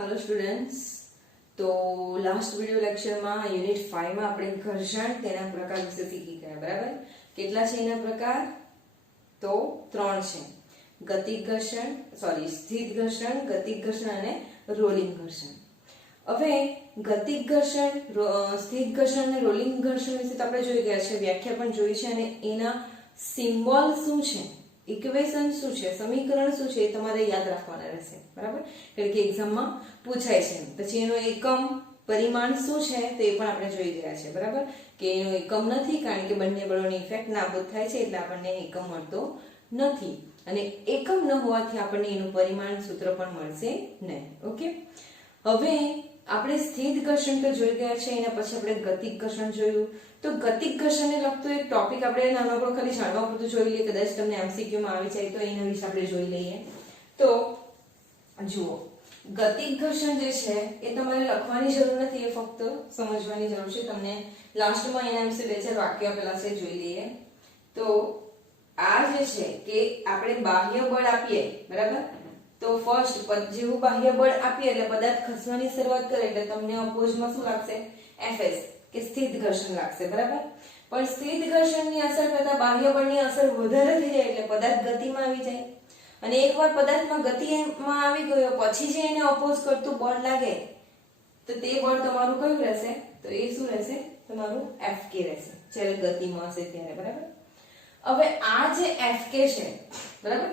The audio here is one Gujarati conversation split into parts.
Hello students. तो लास्ट वीडियो लेक्चर में यूनिट 5 में આપણે ઘર્ષણ તેના પ્રકાર વિશે શીખી ગયા બરાબર। કેટલા છે એના પ્રકાર? તો 3 છે। ગતિક ઘર્ષણ સ્થિત ઘર્ષણ, ગતિક ઘર્ષણ અને રોલિંગ ઘર્ષણ। હવે ગતિક ઘર્ષણ, સ્થિત ઘર્ષણ અને રોલિંગ ઘર્ષણ વિશે તો આપણે જોઈ ગયા છે, વ્યાખ્યા પણ જોઈ છે અને એના સિમ્બોલ શું છે, ઇક્વેશન શું છે, સમીકરણ શું છે એ તમારે યાદ રાખવાના રહેશે બરાબર, કારણ કે એક્ઝામમાં પૂછાય છે। પછી એનો એકમ પરિમાણ શું છે તો એ પણ આપણે જોઈ ગયા છે બરાબર, કે એનો એકમ નથી કારણ કે બંને બળોની ઇફેક્ટ નાબૂદ થાય છે એટલે આપણને એકમ મળતો નથી અને એકમ ન હોવાથી આપણને એનું પરિમાણ સૂત્ર પણ મળશે નહીં। ઓકે, હવે આપણે સ્થિત ઘર્ષણ તો જોઈ ગયા છે, એના પછી આપણે ગતિક ઘર્ષણ જોયું। તો ગતિક ઘર્ષણને લગતો એક ટોપિક આપણે નાનકડો ખાલી જાણવા પૂરતું જોઈ લઈએ, કદાચ તમને એમસીક્યુ માં આવી જાય તો એના વિશે આપણે જોઈ લઈએ। તો જુઓ, ગતિક ઘર્ષણ જે છે એ તમારે લખવાની જરૂર નથી, એ ફક્ત સમજવાની જરૂર છે। તમને લાસ્ટમાં એના વિશે બે ચાર વાક્યો આપેલા છે, જોઈ લઈએ। તો આ જે છે કે આપણે બાહ્ય બળ આપીએ બરાબર, તો ફર્સ્ટ જેવું બાહ્ય બળ આપીએ એટલે પદાર્થ ખસવાની શરૂઆત કરે એટલે તમને અપોઝમાં શું લાગશે? Fs કે સ્થિત ઘર્ષણ લાગશે બરાબર। પણ સ્થિત ઘર્ષણની અસર કરતા બાહ્ય બળની અસર વધારે થઈ જાય એટલે પદાર્થ ગતિમાં આવી જાય અને એકવાર પદાર્થમાં ગતિમાં આવી ગયો પછી જે એને અપોઝ કરતું બળ લાગે તો તે બળ તમારું કયું રહેશે? તો એ શું રહેશે? તમારું Fk રહેશે જ્યારે ગતિમાં હશે ત્યારે બરાબર। હવે આ જે Fk છે બરાબર,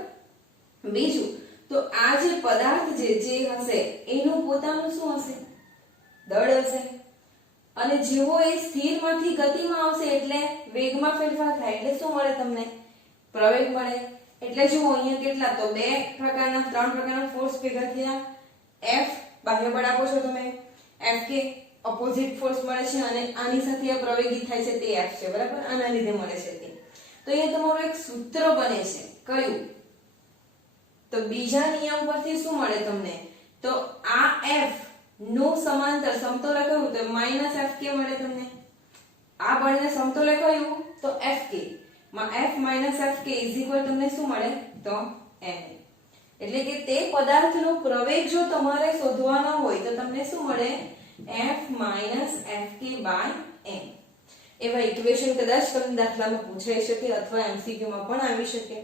બીજું તો આ જે પદાર્થ જે હશે એનું પોતાનું શું હશે? દળ હશે અને જેવો એ સ્થિરમાંથી ગતિમાં આવશે એટલે વેગમાં ફેરફાર થાય એટલે શું મળે તમને? પ્રવેગ મળે। એટલે જુઓ અહીંયા કેટલા તો ત્રણ પ્રકારના ફોર્સ ભેગા થયા। F બાહ્ય બળ આપો છો તમે, Fk ઓપોઝિટ ફોર્સ મળે છે અને આની સાથે આ પ્રવેગી થાય છે તે F છે બરાબર, આના લીધે મળે છે તે। તો અહીંયા તમારું એક સૂત્ર બને છે, કયું? તો બીજા નિયમ પરથી શું મળે તમને? તો આ F નું સમાંતર સમતોલ કયું? તો -Fk મળે તમને। આ બળને સમતોલ કયું? તો Fk માં F Fk તમને શું મળે? તો ma। એટલે કે તે પદાર્થનો પ્રવેગ જો તમારે શોધવાનો હોય તો તમને શું મળે? F Fk/m। એવા ઇક્વેશન કદાચ તમને દાખલામાં પૂછાઈ શકે અથવા એમસીક્યુ માં પણ આવી શકે।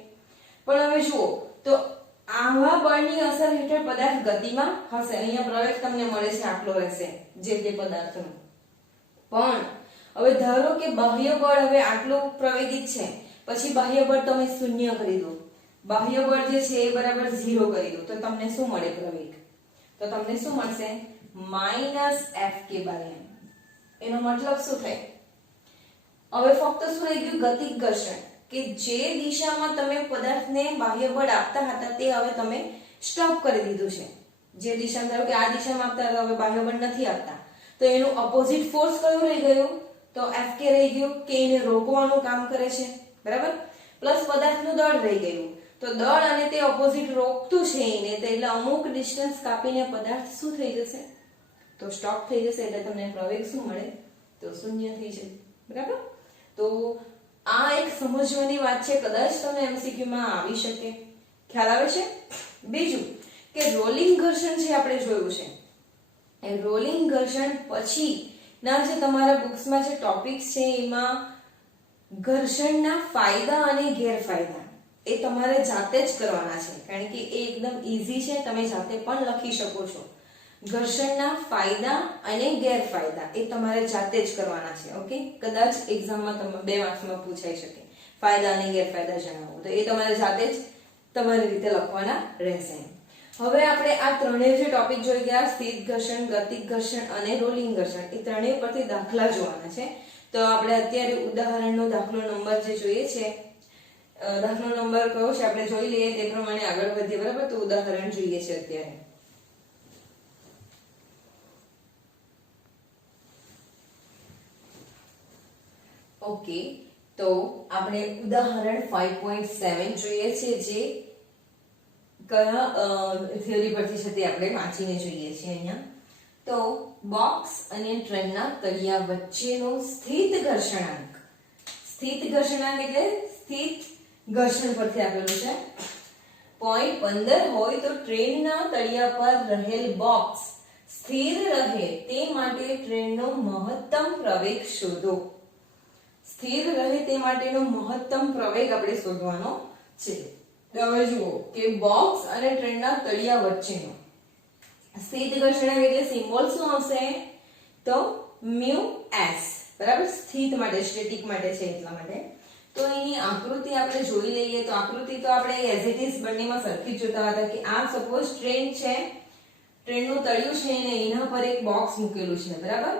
પણ હવે જુઓ, તો આવા બળની અસર હેઠળ પદાર્થ ગતિમાં હશે, અહીંયા પ્રવેગ તમને મળે છે આટલો રહેશે જે તે પદાર્થનો। પણ હવે ધારો કે બાહ્ય બળ હવે આટલું પ્રવેગિત છે, પછી બાહ્ય બળ તમે શૂન્ય કરી દો, બાહ્ય બળ જે છે એ બરાબર 0 કરી દો તો તમને શું મળે? પ્રવેગ। તો તમને શું મળશે? -Fk/m। એનો મતલબ શું થાય? હવે ફક્ત શું રહી ગયું? ગતિક ઘર્ષણ, કે જે દિશામાં તમે પદાર્થને બાહ્ય બળ આપતા હતા તે હવે તમે સ્ટોપ કરી દીધું છે। જે દિશામાં ધારો કે આ દિશામાં આપતા હતા હવે બાહ્ય બળ નથી આપતા તો એનું ઓપોઝિટ ફોર્સ કયું રહી ગયું? તો Fk રહી ગયું, કે એને રોકવાનું કામ કરે છે બરાબર, પ્લસ પદાર્થનું દળ રહી ગયું। તો દળ અને તે ઓપોઝિટ રોકતું છે એને, એટલે અમુક ડિસ્ટન્સ કાપીને પદાર્થ શું થઈ જશે? તો સ્ટોપ થઈ જશે એટલે તમને પ્રવેગ શું મળે? તો શૂન્ય થઈ જશે બરાબર। તો આ એક સમજવાની વાત છે, કદાચ તમને એમસીક્યુ માં આવી શકે। ખ્યાલ આવે છે? બીજું કે રોલિંગ ઘર્ષણ છે આપણે જોયું છે, એ રોલિંગ ઘર્ષણ પછી ના જે તમારા બુક્સમાં જે ટોપિક્સ છે એમાં ઘર્ષણના ફાયદા અને ગેરફાયદા એ તમારે જાતે જ કરવાના છે, કારણ કે એ એકદમ ઈઝી છે, તમે જાતે પણ લખી શકો છો। ઘર્ષણના ફાયદા અને ગેરફાયદા એ તમારે જાતે જ કરવાના છે। ઓકે, કદાચ એક્ઝામમાં તમે 2 માર્ક્સમાં પૂછાઈ શકે ફાયદા અને ગેરફાયદા જણાવો, તો એ તમારે જાતે જ તમારી રીતે લખવાના રહેશે। હવે આપણે આ ત્રણેય જે ટોપિક જોઈ ગયા, સ્થિત ઘર્ષણ, ગતિક ઘર્ષણ અને રોલિંગ ઘર્ષણ, એ ત્રણેય પરથી દાખલા જોવાના છે। તો આપણે અત્યારે ઉદાહરણનો દાખલો નંબર જે જોઈએ છે, દાખલો નંબર કયો છે આપણે જોઈ લઈએ, તે પ્રમાણે આગળ વધીએ બરાબર। તો ઉદાહરણ જોઈએ છે અત્યારે। ઓકે, તો આપણે ઉદાહરણ 5.7 જોઈએ છે, જે કયા થિયરી પરથી છે તે આપણે વાંચીને જોઈએ છીએ અહીંયા। તો બોક્સ અને ટ્રેનના તળિયા વચ્ચેનો સ્થિત ઘર્ષણાંક, સ્થિત ઘર્ષણાંક એટલે સ્થિત ઘર્ષણ પરથી આપેલું છે। 0.15 હોય તો ટ્રેનના તળિયા પર રહેલ બોક્સ સ્થિર રહે તે માટે ટ્રેનનો મહત્તમ પ્રવેગ શોધો. સ્થિર રહે તે માટેનો મહત્તમ પ્રવેગ આપણે શોધવાનો છે. હવે જુઓ કે બોક્સ અને ટ્રેનના તળિયા વચ્ચેનો સ્થિત ઘર્ષણાંક એટલે સિમ્બોલ શું આવશે? તો મ્યુ એસ, બરાબર? સ્થિત માટે, સ્ટેટિક માટે છે એટલા માટે. તો એની આકૃતિ આપણે જોઈ લઈએ. તો આકૃતિ તો આપણે એઝ ઇટ ઇઝ બંનેમાં સરખી જ જોતા હતા કે આ સપોઝ ટ્રેન છે, ટ્રેનનું તળિયું છે અને એના પર એક બોક્સ મૂકેલું છે, બરાબર?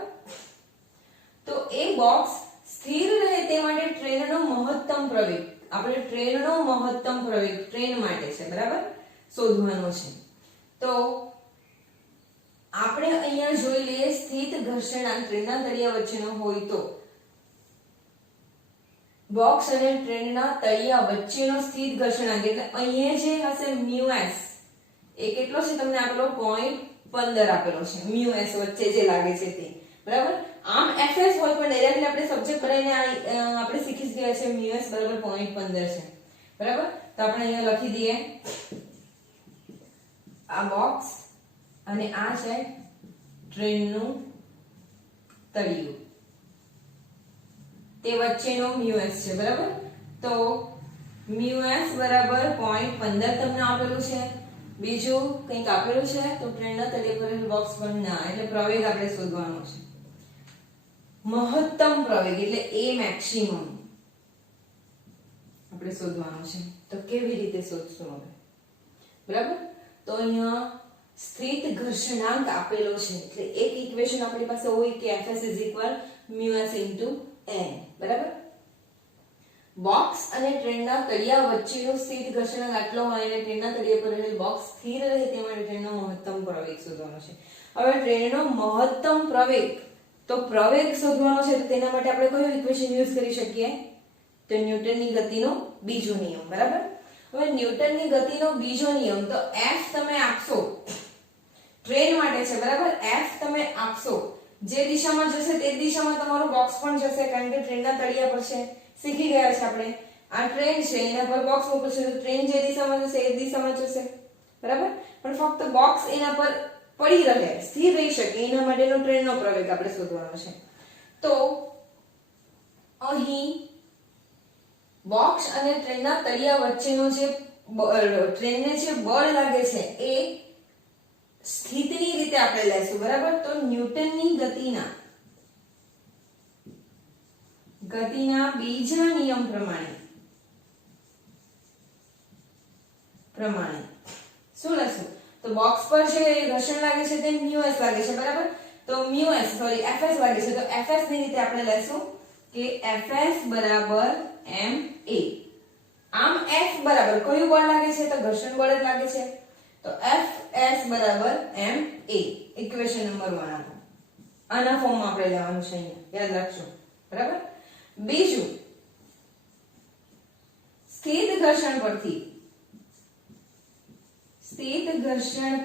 તો એ બોક્સ સ્થિર રહે તે માટે ટ્રેનનો મહત્તમ પ્રવેગ, આપણે ટ્રેનનો મહત્તમ પ્રવેગ ટ્રેન માટે છે, બરાબર, શોધવાનો છે. તો આપણે અહીંયા જોઈ લઈએ સ્થિત ઘર્ષણાંક ટ્રેનના તળિયા વચ્ચેનો હોય તો બોક્સ અને ટ્રેનના તળિયા વચ્ચેનો સ્થિત ઘર્ષણાંક એટલે અહીંયા જે હશે મ્યુ એસ એ કેટલો છે તમને આપેલો 0.15 આપેલો છે. મ્યુ એસ વચ્ચે જે લાગે છે તે, બરાબર? આમ fs હોય પણ ડાયરેક્ટલી આપણે સબ્જેક્ટ કરીને આપણે શીખી જ ગયા છે મ્યુ એસ બરાબર 0.15 છે, બરાબર? તો આપણે અહીંયા લખી દઈએ આ બોક્સ અને આ છે ટ્રેનનું તળિયું, તે વચ્ચેનો મ્યુ એસ છે, બરાબર? તો મ્યુ એસ બરાબર 0.15 તમને આપેલું છે. બીજું કંઈક આપેલું છે તો ટ્રેનના તળિયે ભરેલું બોક્સ પણ ના, એટલે પ્રવેગ આપણે શોધવાનો છે. મહત્તમ પ્રવેગ એટલે એ મેક્સિમમ આપણે શોધવાનો છે. તો કેવી રીતે શોધશું હવે? બરાબર? તો અહીંયા સ્થિત ઘર્ષણાંક આપેલો છે એટલે એક ઇક્વેશન આપણી પાસે હોય કે Fs μs n, બરાબર? બોક્સ અને ટ્રેનના તળિયા વચ્ચેનો સ્થિત ઘર્ષણાંક આટલો હોય અને ટ્રેનના તળિયે પર રહેલ બોક્સ સ્થિર રહે તે માટે ટ્રેનનો મહત્તમ પ્રવેગ શોધવાનો છે. હવે ટ્રેનનો મહત્તમ પ્રવેગ, તો પ્રવેગ શોધવાનો છે તો તેના માટે આપણે કયું ઇક્વેશન યુઝ કરી શકીએ? તો ન્યૂટનની ગતિનો બીજો નિયમ, બરાબર? હવે ન્યૂટનની ગતિનો બીજો નિયમ તો F તમે આપશો ટ્રેન માટે છે, બરાબર? F તમે આપશો જે દિશામાં જશે તે દિશામાં તમારું બોક્સ પણ જશે, કારણ કે ટ્રેનના તળિયા પર છે. શીખી ગયા છે આપણે. આ ટ્રેન છે એના પર બોક્સ મૂકશે તો ટ્રેન જે દિશામાં જશે એ દિશામાં જશે, બરાબર? પણ ફક્ત બોક્સ એના પર પડી રહે, સ્થિર રહી શકે એના માટેનો ટ્રેનનો પ્રવેગ આપણે શોધવાનો છે. તો અહીં બોક્સ અને ટ્રેનના તળિયા વચ્ચેનો જે ટ્રેનને જે બળ લાગે છે એ સ્થિતિની રીતે આપણે લેશું, બરાબર? તો ન્યૂટનની ગતિના બીજા નિયમ પ્રમાણે શું લેશું? તો બોક્સ પર જે ઘર્ષણ લાગે છે તે μs લાગે છે, બરાબર? તો fs લાગે છે તો fs ની રીતે આપણે લેશું કે fs બરાબર ma. આમ f બરાબર કયું બળ લાગે છે? તો ઘર્ષણ બળ જ લાગે છે. તો fs બરાબર ma, ઇક્વેશન નંબર 1 આના ફોર્મમાં આપણે લેવાનું છે, અહીંયા યાદ રાખજો, બરાબર? બીજું, સ્થિત ઘર્ષણ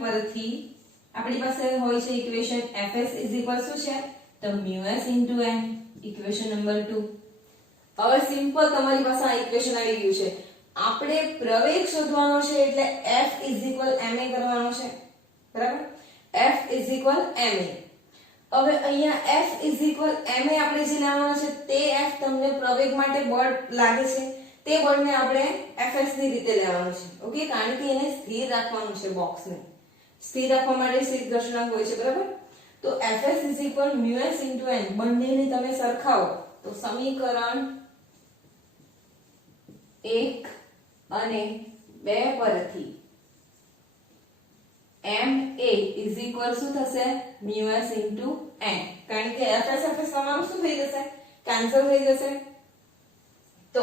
પરથી આપણી પાસે હોય છે ઇક્વેશન fs શું છે? તો μs n, ઇક્વેશન નંબર 2. હવે સિમ્પલ તમારી પાસે આ ઇક્વેશન આવી ગયું છે. આપણે પ્રવેગ શોધવાનો છે એટલે F ma કરવાનો છે, બરાબર? F ma. હવે અહીંયા F ma આપણે જે લેવાનો છે તે F તમને પ્રવેગ માટે બળ લાગે છે તે બળને આપણે Fs ની રીતે લેવાનું છે, ઓકે? કારણ કે એને સ્થિર રાખવાનું છે, બોક્સને સ્થિર રાખવા માટે સ્થિત ઘર્ષણાંક હોય છે, બરાબર? તો Fs μs n, બંનેને તમે સરખાવો તો સમીકરણ 1 અને 2 પરથી ma શું થશે? μs n, કારણ કે Fs તમારું શું થઈ જશે? કેન્સલ થઈ જશે. તો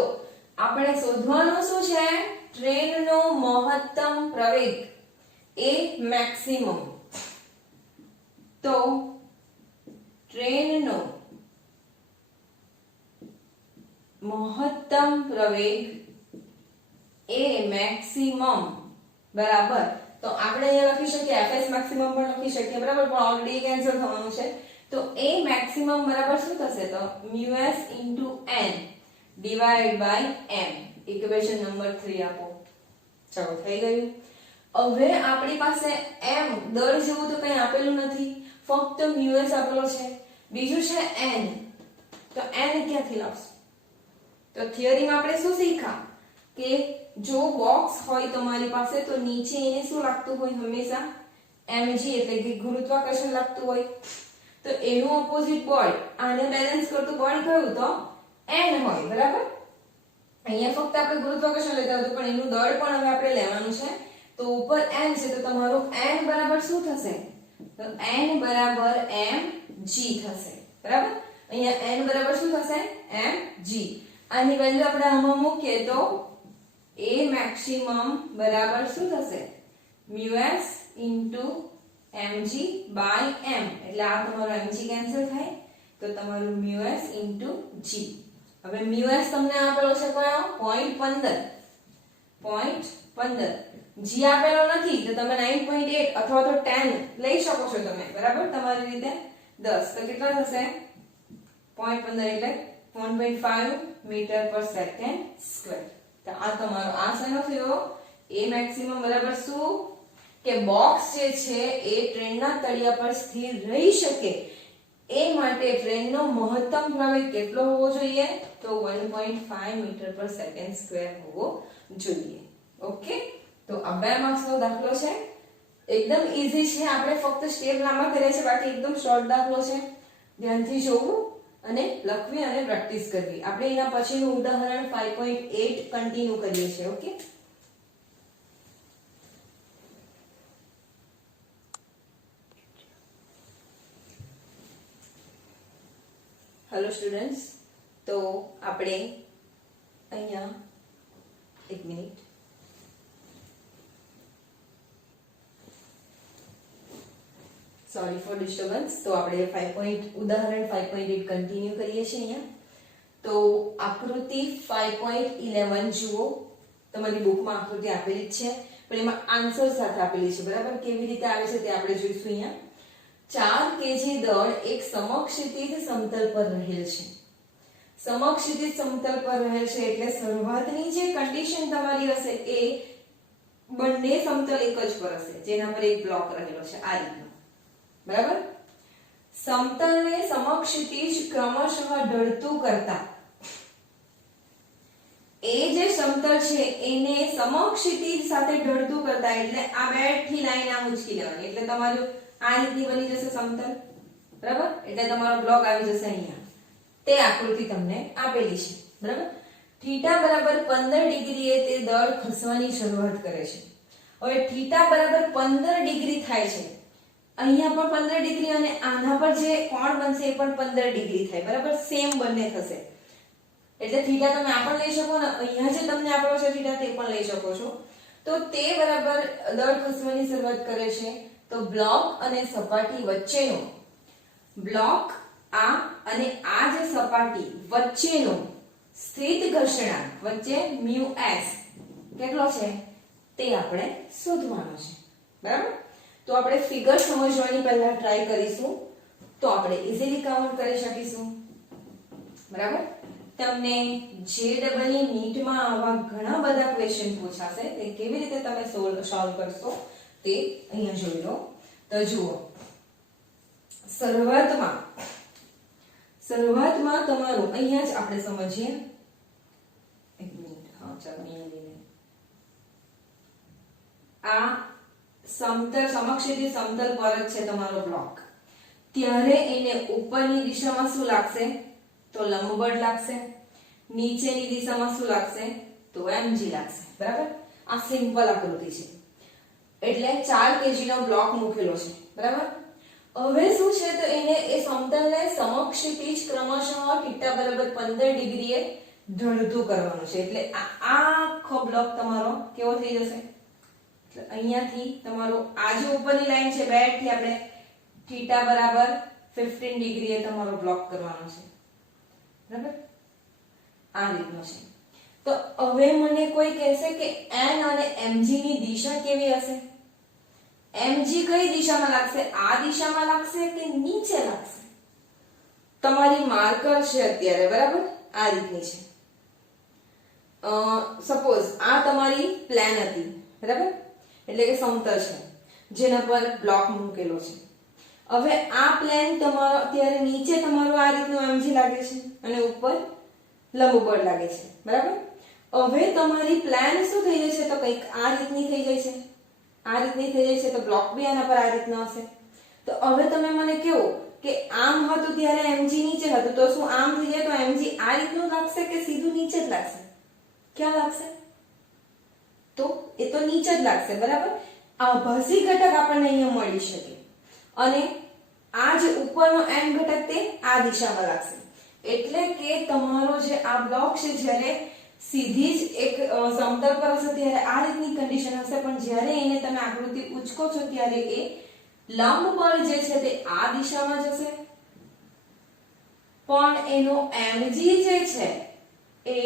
આપણે શોધવાનું શું છે? ટ્રેનનો મહત્તમ પ્રવેગ એ મેક્સિમમ. તો ટ્રેનનો મહત્તમ પ્રવેગ એ મેક્સિમમ બરાબર. તો આપણે અહીંયા લખી શકીએ fs મેક્સિમમ પણ લખી શકીએ, બરાબર? પણ ઓલરેડી કેન્સલ થવાનું છે. તો a મેક્સિમમ બરાબર શું થશે? તો μs n / m, equation number 3 આપો. ચાલો થઈ ગયું. હવે આપણી પાસે m દળ જેવું તો કંઈ આપેલું નથી, ફક્ત મ્યુએસ આપેલો છે. બીજું છે n, તો n ક્યાંથી લાવશું? તો થિયરીમાં આપણે શું શીખ્યા કે જો બોક્સ હોય તમારી પાસે તો નીચે એને શું લાગતું હોય હંમેશા mg એટલે કે ગુરુત્વાકર્ષણ લાગતું હોય. તો એનું ઓપોઝિટ બળ આને બેલેન્સ કરતું બળ કયું? તો n હોય. બરાબર, અહીંયા ફક્ત આપણે ગુરુત્વાકર્ષણ લેતા હતું પણ એનું દળ પણ હવે આપણે લેવાનું છે. તો ઉપર m છે તો તમારું n બરાબર શું થશે? તો n બરાબર mg થશે. બરાબર, અહીંયા n બરાબર શું થશે? mg. આની વેલ્યુ આપણે આમાં મૂકીએ તો a maximum બરાબર શું થશે? µs mg by m. એટલે આ તમારો mg કેન્સલ થાય તો તમારું µs g. હવે µs તમને આપેલો છે કયો? 0.15. g આપેલો નથી તો તમે 9.8 અથવા તો 10 લઈ શકો છો તમે. બરાબર, તમારી રીતે 10 તો કેટલા થશે? 0.15 એટલે 1.5 મીટર પર સેકન્ડ સ્ક્વેર. તો આ તમારો આ શેનો થયો? a maximum બરાબર શું? કે બોક્સ જે છે એ ટ્રેનના તળિયા પર સ્થિર રહી શકે એ માટે ટ્રેનનો મહત્તમ પ્રવેગ કેટલો હોવો જોઈએ? તો 1.5 મીટર પર સેકન્ડ સ્ક્વેર હોવો જોઈએ. ઓકે, તો આ 2 માર્ક્સનો દાખલો છે. એકદમ ઈઝી છે, આપણે ફક્ત સ્ટેપ લાંબા કર્યા છે, બાકી એકદમ શોર્ટ દાખલો છે. ધ્યાનથી જોવું અને લખવી અને પ્રેક્ટિસ કરવી. આપણે એના પછીનું ઉદાહરણ 5.8 કન્ટિન્યુ કરીએ છીએ. ઓકે, હેલો સ્ટુડન્ટ્સ, તો આપણે અહીંયા એક મિનિટ સોરી ફોર ડિસ્ટર્બન્સ. તો આપણે ઉદાહરણ 5.8 કન્ટિન્યુ કરીએ છીએ અહીંયા. તો આકૃતિ 5.11 જુઓ. તમારી બુકમાં આકૃતિ આપેલી જ છે પણ એમાં આન્સર સાથે આપેલી છે. બરાબર, કેવી રીતે આવે છે તે આપણે જોઈશું. અહીંયા 4 kg દળ એક સમક્ષિતિજ સમતલ પર રહેલ છે. સમક્ષિતિજ સમતલ પર રહેલ છે એટલે શરૂઆતની જે કન્ડિશન તમારી હશે એ બંને સમતલ એક જ પર હશે, જેના પર એક બ્લોક રહેલો છે આ રીતનો. બરાબર, સમતલને સમક્ષિતિજ ક્રમશઃ ઢળતું કરતા એ જે સમતલ છે એને સમક્ષિતિજ સાથે ઢળતું કરતા એટલે આ બેઠી લાઈન આમ ઉચકી લેવાની એટલે તમારું આ રીતની બની જશે સમતલ. બરાબર, એટલે તમારો બ્લોક આવી જશે અહીંયા. તે આકૃતિ તમને આપેલી છે. બરાબર, થીટા બરાબર 15 ડિગ્રીએ તે દળ ખસવાની શરૂઆત કરે છે. હવે થીટા બરાબર 15 ડિગ્રી થાય છે, અહીંયા પણ 15 ડિગ્રી અને આના પર જે કોણ બનશે એ પણ 15 ડિગ્રી થાય. બરાબર, સેમ બંને થશે એટલે થીટા તમે આ પણ લઈ શકો ને અહીંયા જે તમને આપેલો છે થીટા તે પણ લઈ શકો છો. તો તે બરાબર દળ ખસવાની શરૂઆત કરે છે. તો બ્લોક અને સપાટી વચ્ચેનો બ્લોક આ અને આ જે સપાટી વચ્ચેનો સ્થિત ઘર્ષણાંક વચ્ચે µs કેટલો છે તે આપણે શોધવાનો છે. બરાબર, તો આપણે ફિગર સમજવાની પહેલા ટ્રાય કરીશું તો આપણે ઇઝીલી કાઉન્ટ કરી શકીશું. બરાબર, તમને JEE નીટમાં આવા ઘણા બધા ક્વેશ્ચન પૂછાશે તે કેવી રીતે તમે સોલ્વ કરશો તે અહીંયા જોઈ લો. તો જુઓ, શરૂઆતમાં તમારું અહીંયા જ આપણે સમજીએ. એક મિનિટ, હા ચાલો અહીંયા લઈને આ સમતલ સમક્ષિતિજ સમતલ પર જ છે તમારો બ્લોક. ત્યારે એને ઉપરની દિશામાં શું લાગશે? તો લંબબળ લાગશે. નીચેની દિશામાં શું લાગશે? તો mg લાગશે. બરાબર, આ સિમ્પલ આકૃતિ છે એટલે 4 kg નો બ્લોક મૂકેલો છે. બરાબર, હવે શું છે તો એને એ સમતલને સમક્ષિતિજ ક્રમશઃ θ બરાબર 15 ડિગ્રીએ ઢળતું કરવાનું છે. એટલે આ આખો બ્લોક તમારો કેવો થઈ જશે? એટલે અહીંયાથી તમારો આ જે ઉપરની લાઈન છે બેઠી આપણે θ બરાબર 15 ડિગ્રીએ તમારો બ્લોક કરવાનો છે. બરાબર, આ રીતનો છે. તો હવે મને કોઈ કહેશે કે n અને mg ની દિશા કેવી હશે? mg કઈ દિશામાં લાગશે? આ દિશામાં લાગશે કે નીચે લાગશે? તમારી માર્કર છે અત્યારે. બરાબર, આ રીતની છે. સપોઝ આ તમારી પ્લેન હતી. બરાબર, એટલે કે સમતલ છે જેના પર બ્લોક મૂકેલો છે. હવે આ પ્લેન તમારો અત્યારે નીચે તમારો આ રીતનું mg લાગે છે અને ઉપર લંબગોળ લાગે છે, બરાબર. હવે તમારી પ્લેન શું થઈ જશે તો કંઈક આ રીતની થઈ જાય છે, આ રીતની થઈ જાય છે તો બ્લોક બી આના પર આ રીતનો હશે. તો હવે તમે મને કહો કે આમ હતું ત્યારે mg નીચે હતું તો શું આમ થઈ જાય તો mg આ રીતનું લાગશે કે સીધું નીચે જ લાગશે? ક્યાં લાગશે? તો એ તો નીચે જ લાગશે, બરાબર. આભાસી ઘટક આપણને અહીંયા મળી શકે અને આ જે ઉપરનો n ઘટક તે આ દિશામાં લાગશે. એટલે કે તમારો જે આ બ્લોક છે જ્યારે સીધી જ એક સમતલ પર હશે ત્યારે આ રીતની કન્ડિશન હશે, પણ જ્યારે એને તમે આકૃતિ ઉચકો છો ત્યારે એ લંબ બળ જે છે તે આ દિશામાં જશે, પણ એનો mg જે છે એ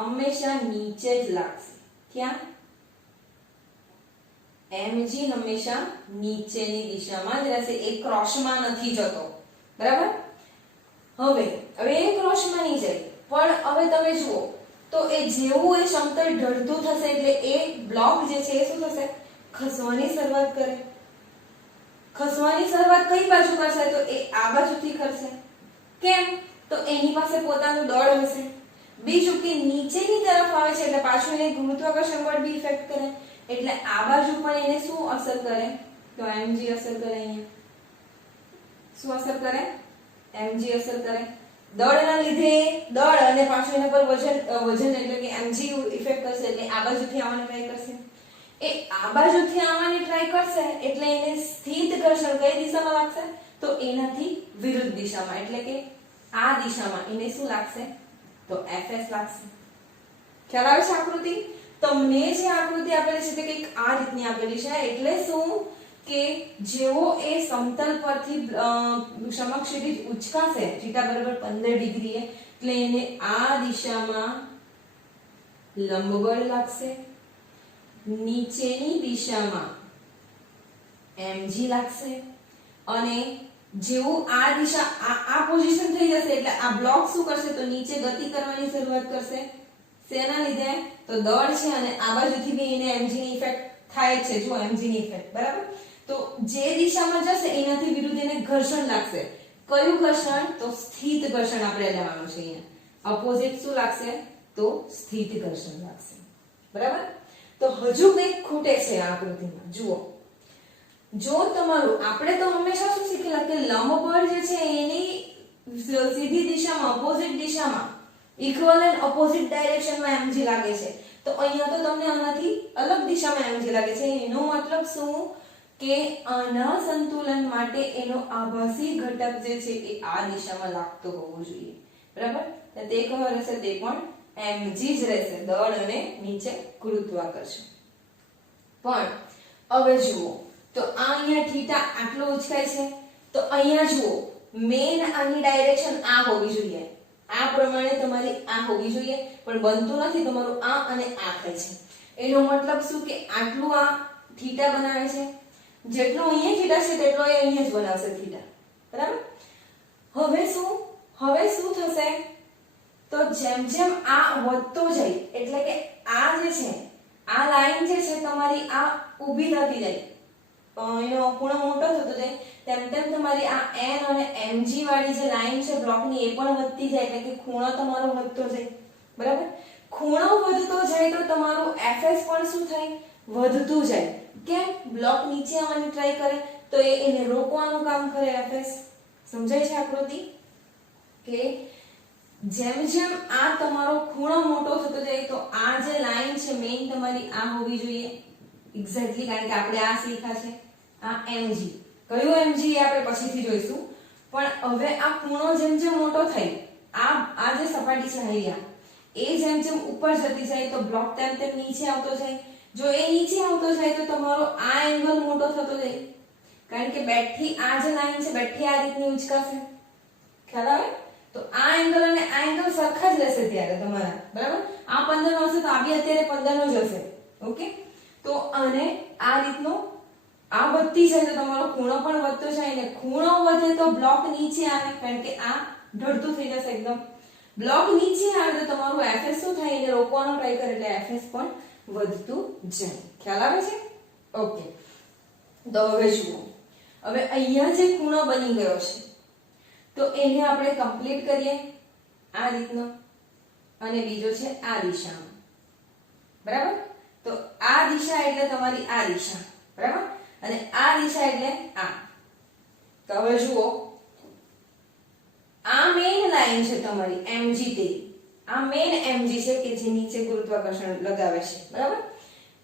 હંમેશા નીચે જ લાગશે. ક્યાં? mg હંમેશા નીચેની દિશામાં જ રહેશે, એ ક્રોસમાં નથી જતો, બરાબર. હવે એ ક્રોસમાં નહીં જાય, પણ હવે તમે જુઓ તો એ જેવું એ સમતલ ઢળતું થશે એટલે એ બ્લોક જે છે એ શું થશે? ખસવાની શરૂઆત કરે. ખસવાની શરૂઆત કઈ બાજુ કરશે તો એ આ બાજુથી કરશે. કેમ? તો એની પાસે પોતાનું દળ હશે. બીજું કે નીચેની તરફ આવે છે એટલે પાછું એને ગુરુત્વાકર્ષણ બળ બી ઇફેક્ટ કરે, એટલે આ બાજુ પણ એને શું અસર કરે તો mg અસર કરે. અહીંયા શું અસર કરે? mg અસર કરે. દળના લીધે દળ અને પાછું એના પર વજન એટલે કે mg ઇફેક્ટ કરશે એટલે આ બાજુથી આવવાની ટ્રાય કરશે. એ આ બાજુથી આવવાની ટ્રાય કરશે એટલે એને સ્થિત ઘર્ષણ કઈ દિશામાં લાગશે તો એનાથી વિરુદ્ધ દિશામાં, એટલે કે આ દિશામાં એને શું લાગશે તો fs લાગશે. ખ્યાલ આવે છે આકૃતિ? તમને જે આકૃતિ આપેલી છે તે કંઈક આ રીતની આપેલી છે. એટલે શું કે જેવો એ સમતલ પરથી સમક્ષિતિજ ઉચકાશે θ બરાબર 15 ડિગ્રીએ એટલે એને આ દિશામાં લંબબળ લાગશે, નીચેની દિશામાં mg લાગશે અને જેવું આ દિશા આ પોઝિશન થઈ જશે એટલે આ બ્લોક શું કરશે તો નીચે ગતિ કરવાની શરૂઆત કરશે. શેના લીધે? તો દળ છે અને આ બાજુથી બી એને mg ની ઇફેક્ટ થાય છે. જો mg ની ઇફેક્ટ, બરાબર. તો જે દિશામાં જશે એનાથી વિરુદ્ધ એને ઘર્ષણ લાગશે. કયું ઘર્ષણ? તો સ્થિત ઘર્ષણ આપણે લેવાનું છે. અહીંયા ઓપોઝિટ શું લાગશે તો સ્થિત ઘર્ષણ લાગશે, બરાબર. તો હજુ કંઈક ખૂટે છે આ આકૃતિમાં. જુઓ, જો તમારું આપણે તો હંમેશા શું શીખેલા કે લંબબળ જે છે એની સીધી દિશામાં ઓપોઝિટ દિશામાં ઇક્વલ ઓપોઝિટ ડાયરેક્શનમાં mg લાગે છે. તો અહીંયા તો તમને આનાથી અલગ દિશામાં mg લાગે છે. એનો મતલબ શું કે આના સંતુલન માટે એનો આભાસી ઘટક જે છે એ આ દિશામાં લાગતો હોવો જોઈએ, બરાબર. તે કયો રહેશે? તે પણ mg જ રહેશે, દળ અને નીચે ગુરુત્વાકર્ષણ. પણ હવે જુઓ તો આ અહીંયા θ આટલો ઉચકાય છે તો અહીંયા જુઓ મેન આની ડાયરેક્શન આ હોવી જોઈએ, આ પ્રમાણે તમારી આ હોવી જોઈએ, પણ બનતું નથી. તમારું આ અને આ થાય છે. એનો મતલબ શું કે આટલું આ θ બનાવે છે, જેટલો અહીંયા θ છે તેટલો એ અહીંયા જ બનાવશે θ, બરાબર. હવે શું થશે તો જેમ જેમ આ વધતો જાય એટલે કે આ જે છે આ લાઈન જે છે તમારી આ ઊભી થતી જાય, એનો ખૂણો મોટો થતો જાય તેમ તેમ તમારી આ n અને mg વાળી જે લાઈન છે બ્લોકની એ પણ વધતી જાય, એટલે કે ખૂણો તમારો વધતો જાય, બરાબર. ખૂણો વધતો જાય તો તમારું fs પણ શું થાય? વધતું જાય. કેમ? બ્લોક નીચે આવવાની ટ્રાય કરે તો એને રોકવાનું કામ કરે fs. સમજાય છે આકૃતિ? કે જેમ જેમ આ તમારો ખૂણો મોટો થતો જાય તો આ જે લાઈન છે મેઈન તમારી આ હોવી જોઈએ એક્ઝેક્ટલી, કારણ કે આપણે આ શીખ્યા છે આ mg. કયું mg એ આપણે પછીથી જોઈશું, પણ હવે આ ખૂણો જેમ જેમ મોટો થાય આ જે સપાટી છે અહીંયા એ જેમ જેમ ઉપર જતી જાય તો બ્લોક તેમ તેમ નીચે આવતો જાય. જો એ નીચે આવતો જાય તો તમારો આ એંગલ મોટો થતો જાય, કારણ કે બેઠી આ જે લાઈન છે બેઠી આ રીતની ઉચકાશે. ખ્યાલ આવે? તો આ એંગલ અને આ એંગલ સરખા જ રહેશે ત્યારે તમારા, બરાબર. આ 15 નો હશે તો આ બી અત્યારે 15 નો જ હશે, ઓકે. તો આને આ રીતનો આ વધતી જાય તો તમારો ખૂણો પણ વધતો જાય, ને ખૂણો વધે તો બ્લોક નીચે આવે, કારણ કે આ ઢળતું થઈ જશે એકદમ. બ્લોક નીચે આવે તો તમારું fs શું થાય? એને રોકવાનો ટ્રાય કરે એટલે fs પણ વધતું જાય. ખ્યાલ આવે છે? ઓકે, તો હવે જુઓ, હવે અહીંયા જે ખૂણો બની ગયો છે તો એને આપણે કમ્પ્લીટ કરીએ આ રીતનો, અને બીજો છે આ દિશામાં, બરાબર? તો આ દિશા એટલે તમારી આ દિશા, બરાબર, અને આ દિશા એટલે આ. તો હવે જુઓ, આ મેઇન લાઈન છે તમારી mg તે, આ મેઇન mg છે કે જે નીચે ગુરુત્વાકર્ષણ લગાવે છે, બરાબર?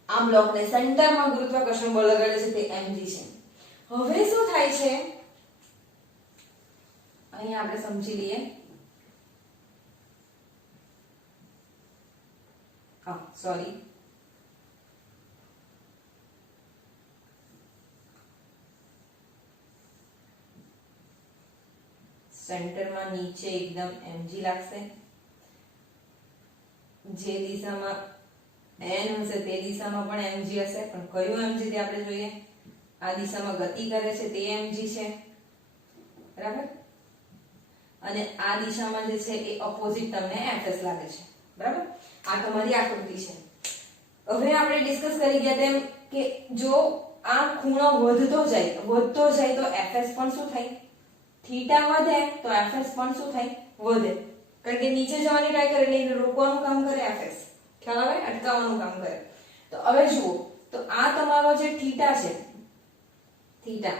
આ બ્લોકને સેન્ટરમાં ગુરુત્વાકર્ષણ બળ લગાડે છે તે mg છે. હવે શું થાય છે અહીંયા આપણે સમજી લઈએ. સોરી, સેન્ટરમાં નીચે એકદમ mg લાગશે, જે દિશામાં n હશે તે દિશામાં પણ mg હશે, પણ કયું mg તે આપણે જોઈએ. આ દિશામાં ગતિ કરે છે તે mg છે, બરાબર, અને આ દિશામાં જે છે એ ઓપોઝિટ તમને fs લાગે છે, બરાબર? આ તમારી આકૃતિ છે. હવે આપણે ડિસ્કસ કરી ગયા તેમ કે જો આ ખૂણો વધતો જાય તો fs પણ શું થાય? થીટા વધે તો fs પણ શું થાય? વધે, કારણ કે નીચે જવાની ટ્રાય કરે એટલે એને રોકવાનું કામ કરે fs, ખ્યાલ આવે? અટકાવવાનું કામ કરે. તો હવે જુઓ, તો આ તમારો જે થીટા છે, થીટા,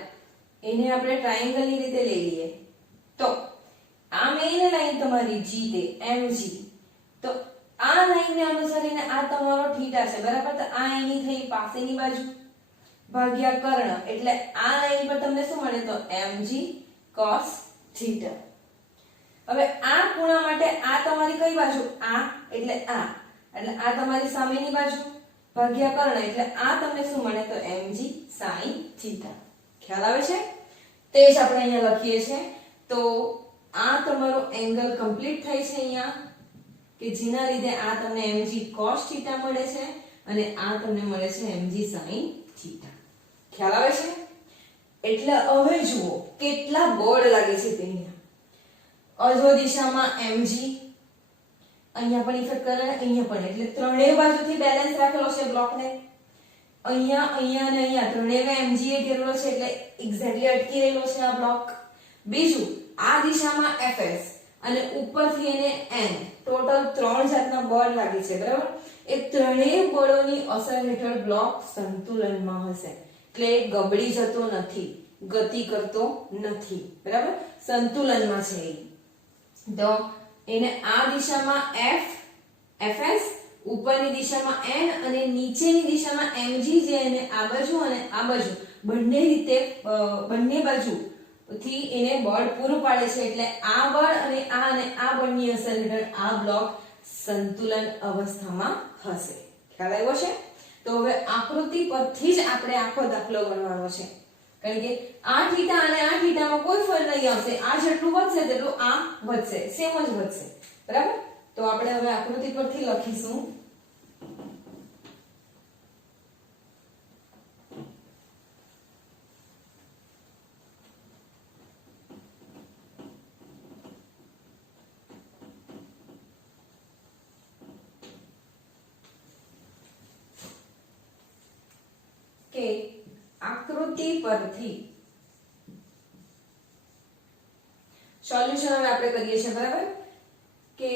એને આપણે ટ્રાયેંગલની રીતે લઈ લઈએ. તો આ મેઇન લાઈન તમારી g તે mg, તો આ લાઈનને અનુસરીને આ તમારો થીટા છે, બરાબર? તો આ એની થઈ પાસેની બાજુ ભાગ્યા કર્ણ, એટલે આ લાઈન પર તમને શું મળે? તો mg cos થીટા. હવે આ ખૂણા માટે આ તમારી કઈ બાજુ? આ, એટલે આ તમારી સામેની બાજુ ભાગ્યા કર્ણ, એટલે આ તમને શું મળે? તો mg sin થીટા. ખ્યાલ આવે છે? તે જ આપણે અહીંયા લખીએ છીએ. તો આ તમારો એંગલ કમ્પ્લીટ થાય છે અહીંયા, કે જેના લીધે આ તમને mg cos થીટા મળે છે અને આ તમને મળે છે mg sin થીટા. ખ્યાલ આવે છે? એટલે હવે જુઓ કેટલા બળ લાગે છે તે. અહીંયા અધો દિશામાં mg, અહીંયા પણ ઇફેક્ટ કરે, અહીંયા પણ, એટલે ત્રણેય બાજુથી બેલેન્સ રાખેલો છે બ્લોકને. અહીંયા અને અહીંયા ત્રણેય mg એ ઘેરેલો છે, એટલે એક્ઝેક્ટલી અટકી રહેલો છે આ બ્લોક. બીજું, આ દિશામાં fs અને ઉપરથી એને n, ટોટલ 3 જાતના બળ લાગે છે, બરાબર? એ ત્રણેય બળોની અસર હેઠળ બ્લોક સંતુલનમાં હશે, એટલે ગબડી જતો નથી, ગતિ કરતો નથી, બરાબર? સંતુલનમાં છે એ. તો એને આ દિશામાં fs, ઉપરની દિશામાં n અને નીચેની દિશામાં mg, જે એને આ બાજુ અને આ બાજુ બંને બાજુ થી એને બળ પૂરું પાડે છે, એટલે આ બળ અને આ બળની અસર હેઠળ આ બ્લોક સંતુલન અવસ્થામાં હશે. ખ્યાલ આવ્યો છે? તો હવે આકૃતિ પરથી જ આપણે આખો દાખલો ગણવાનો છે, કારણ કે આ થીટા અને આ થીટામાં કોઈ ફેર નહીં આવશે. આ જેટલું વધશે તેટલું આ વધશે, સેમ જ વધશે, બરાબર? તો આપણે હવે આકૃતિ પરથી લખીશું. કે આકૃતિ પરથી સોલ્યુશન હવે આપણે કરીએ છીએ, બરાબર? કે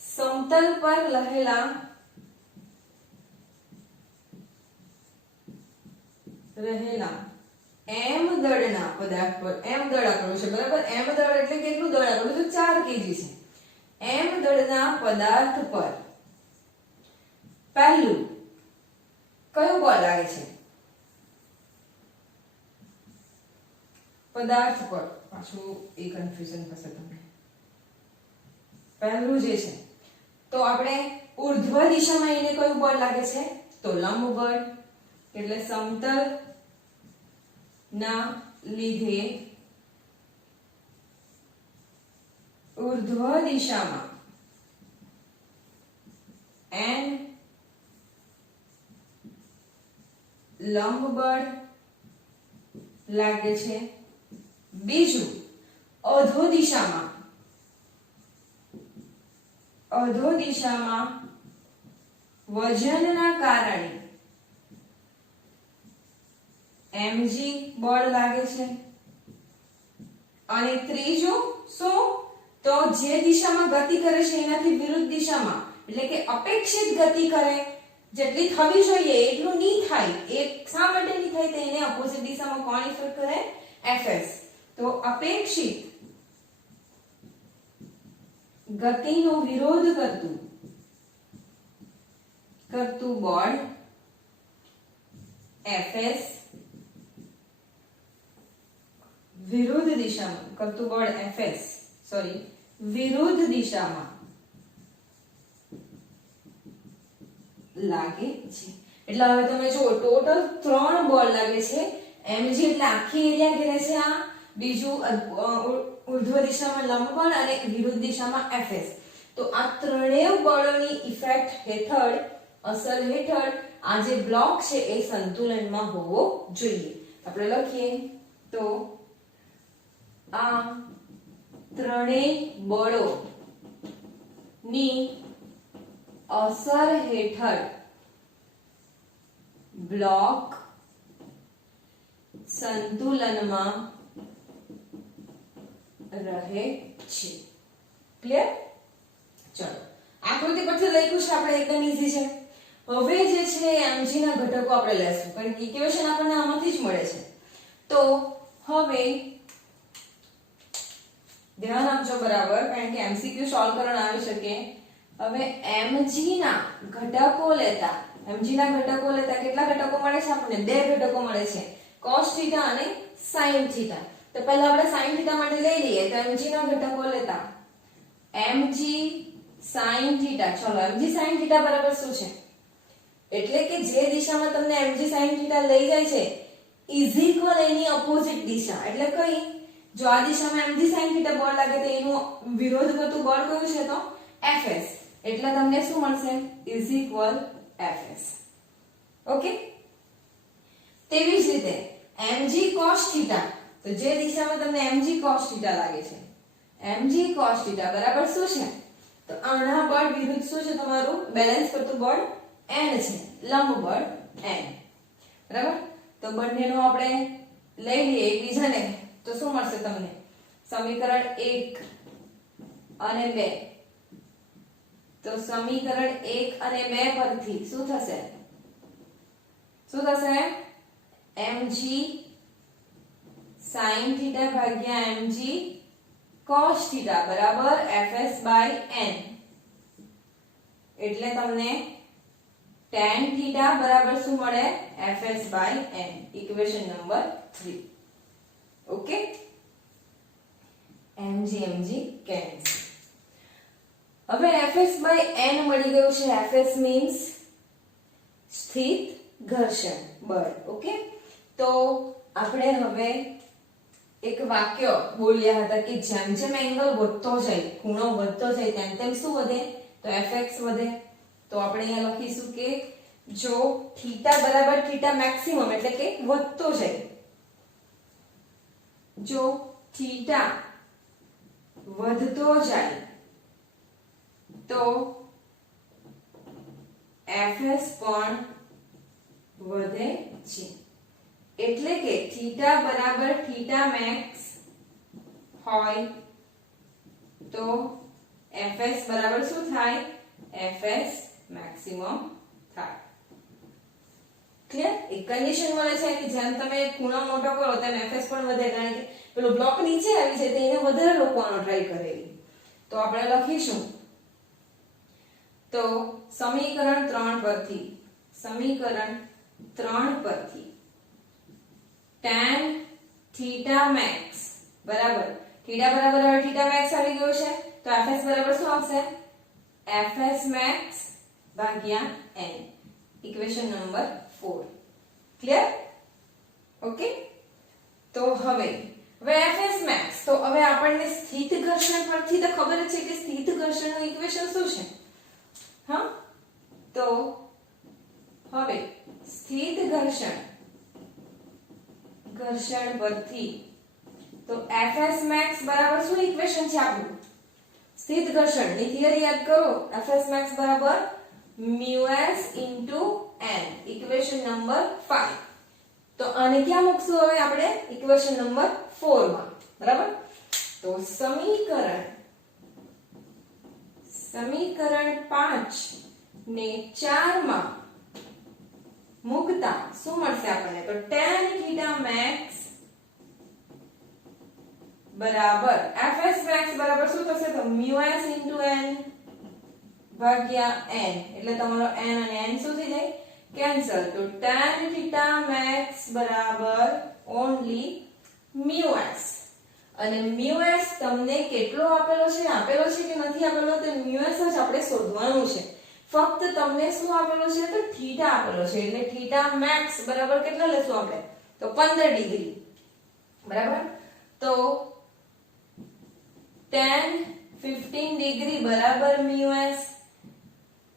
સમતલ પર રહેલા m દળના પદાર્થ પર, m દળ આપણું છે, બરાબર? m દળ એટલે કેટલું દળ આપણું? તો 4 kg છે. m દળના પદાર્થ પર પહેલું કયું બળ લાગે છે? પદાર્થ પર, પાછું એ કન્ફ્યુઝન થશે તમને. પહેલું જે છે, તો આપણે ઉર્ધ્વ દિશામાં એને કયું બળ લાગે છે? તો લંબ બળ, એટલે સમતલ ના લીધે ઉર્ધ્વ દિશામાં n લંબ બળ લાગે છે. બીજું, અધો દિશામાં વજનના કારણે mg બળ લાગે છે અને ત્રીજું શું તો જે દિશામાં ગતિ કરે છે એનાથી વિરુદ્ધ દિશામાં એટલે કે અપેક્ષિત ગતિ કરે જેટલી થવી જોઈએ એટલું નહીં થાય એ શા માટે નહીં થાય તો એને ઓપોઝિટ દિશામાં કોણ ઇફેક્ટ કરે fs તો અપેક્ષિત ગતિનો વિરોધ કરતું બળ fs વિરુદ્ધ દિશામાં કરતું બળ fs વિરુદ્ધ દિશામાં લાગે છે એટલે હવે તમે જુઓ ટોટલ 3 બળ લાગે છે mg એટલે આખી એરિયા ઘેરે છે આ બીજું ઉર્ધ્વ દિશામાં લંબ બળ અને વિરુદ્ધ દિશામાં fs તો આ ત્રણેય બળોની ઇફેક્ટ હેઠળ અસર હેઠળ આ જે બ્લોક છે એ સંતુલનમાં હોવો જોઈએ આપણે લખીએ તો આ ત્રણેય બળોની અસર હેઠળ બ્લોક સંતુલનમાં રહે છે ક્લિયર ચલો આકૃતિ પરથી લખ્યું છે આપણે એકદમ ઈઝી છે હવે જે છે mg ના ઘટકો આપણે લેશું કારણ કે ઇક્વેશન આપણને આમાંથી જ મળે છે તો હવે ધ્યાન આપજો બરાબર કારણ કે MCQ સોલ્વ કરવાનું આવી શકે હવે mg ના ઘટકો લેતા કેટલા ઘટકો મળે છે આપણને બે ઘટકો મળે છે cos θ અને sin θ તો પહેલા આપણે sin θ માટે લઈ લઈએ તો mg ના ઘટકો લેતા mg sin θ ચલો mg sin θ બરાબર શું છે એટલે કે જે દિશામાં તમને mg sin θ લઈ જાય છે ઇઝ ઇક્વલ એની ઓપોઝિટ દિશા એટલે કઈ જો આ દિશામાં mg sin θ બળ લાગે તો એનું વિરોધ કરતું બળ કયું છે તો fs એટલે તમને શું મળશે ઇઝ ઇક્વલ fs ઓકે તેવી જ રીતે mg cos θ તો જે દિશામાં તમને mg cos θ લાગે છે mg cos θ બરાબર શું છે તો આના બળ વિરુદ્ધ શું છે તમારું બેલેન્સ કરતું બળ n છે લંબ બળ n બરાબર તો બંનેનો આપણે લઈ લઈએ એકબીજાને તો શું મળશે તમને સમીકરણ 1 અને 2 તો સમીકરણ 1 અને 2 પરથી શું થશે mg sin θ ભાગ્યા mg cos θ બરાબર fs/n એટલે તમને tan θ બરાબર શું મળે fs/n equation number 3 okay mg cancel હવે fs/n મળી ગયું છે fs મીન્સ સ્થિત ઘર્ષણ બળ ઓકે તો આપણે હવે એક વાક્ય બોલ્યા હતા કે જેમ જેમ એંગલ વધતો જાય ખૂણો વધતો જાય તેમ તેમ શું વધે તો fx વધે તો આપણે અહીંયા લખીશું કે જો θ બરાબર θ મેક્સિમમ એટલે કે વધતો જાય જો θ વધતો જાય તો fs પણ વધે છે એટલે કે θ બરાબર θ max હોય તો fs બરાબર શું થાય fs maximum થાય ક્લિયર એક કન્ડિશન મળે છે કે જેમ તમે ખૂણો મોટો કરો તેમ fs પણ વધે કારણ કે પેલો બ્લોક નીચે આવી છે તો એને વધારે રોકવાનો ટ્રાય કરેલી તો આપણે લખીશું તો સમીકરણ 3 પરથી tan θ max બરાબર θ બરાબર હવે θ max આવી ગયો છે તો fs બરાબર શું આવશે fs max ભાગ્યા n equation number 4 clear okay તો હવે fs max તો હવે આપણને સ્થિત ઘર્ષણ પરથી તો ખબર છે કે સ્થિત ઘર્ષણનું ઇક્વેશન શું છે હા તો હવે સ્થિત ઘર્ષણ પરથી તો fs max બરાબર શું ઇક્વેશન છે આપણું સ્થિત ઘર્ષણ ની થિયરી યાદ કરો fs max બરાબર μs * n ઇક્વેશન નંબર 5 તો આને ક્યાં મૂકશું હવે આપણે ઇક્વેશન નંબર 4 માં, બરાબર? તો સમીકરણ 5 ને 4 માં મૂકતા શું મળશે આપણને? તો tan theta max બરાબર fs max બરાબર શું થશે? તો mu s into n ભાગ્યા n, એટલે તમારો n અને n શું થઈ જાય? કેન્સલ. તો tan theta max બરાબર only mu s. અને mu s તમને કેટલો આપેલો છે? આપેલો છે કે નથી આપેલો? તો mu s જ આપણે શોધવાનું છે. ફક્ત તમને શું આપેલો છે? તો થીટા આપેલો છે, એટલે થીટા મેક્સ બરાબર કેટલા લેશું આપણે? તો 15 ડિગ્રી, બરાબર? તો tan 15 ડિગ્રી બરાબર mu s.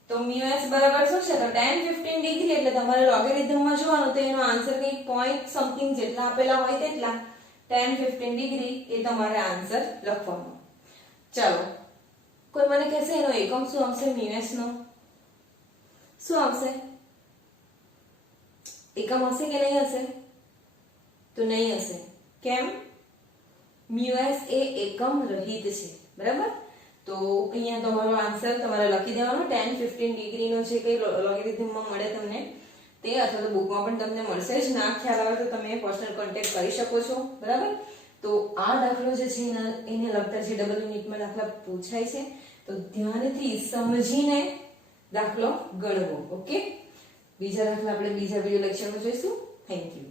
તો mu s બરાબર શું છે? તો tan 15 ડિગ્રી એટલે તમારે લોગેરિધમ માં જોવાનું, તો એનો આન્સર કંઈક પોઈન્ટ સમથિંગ જેટલા આપેલા હોય તેટલા tan 15 ડિગ્રી એ તમારે આન્સર લખવાનો. ચાલો, કોઈ મને કહેશે એનો એકમ શું આવશે? mu s નો શું આવશે? એકમ હશે કે નહીં હશે? તો નહીં હશે. કેમ? mu s એ એકમ રહિત છે, બરાબર? તો અહીંયા તમારો આન્સર તમારે લખી દેવાનો. tan 15 ડિગ્રી નો જે કઈ લોગેરિધમ માં મળે તમને તે, અથવા તો બુકમાં પણ તમને મળશે જ. ના ખ્યાલ આવે તો તમે પર્સનલ કોન્ટેક્ટ કરી શકો છો, બરાબર? તો આ દાખલો જે છે એને લગતા જે ડબલ યુનિટમાં દાખલા પૂછાય છે, તો ધ્યાનથી સમજીને દાખલો ગણવો. ઓકે, બીજા દાખલા આપણે બીજા વિડિયો લેક્ચરમાં જોઈશું. Thank you.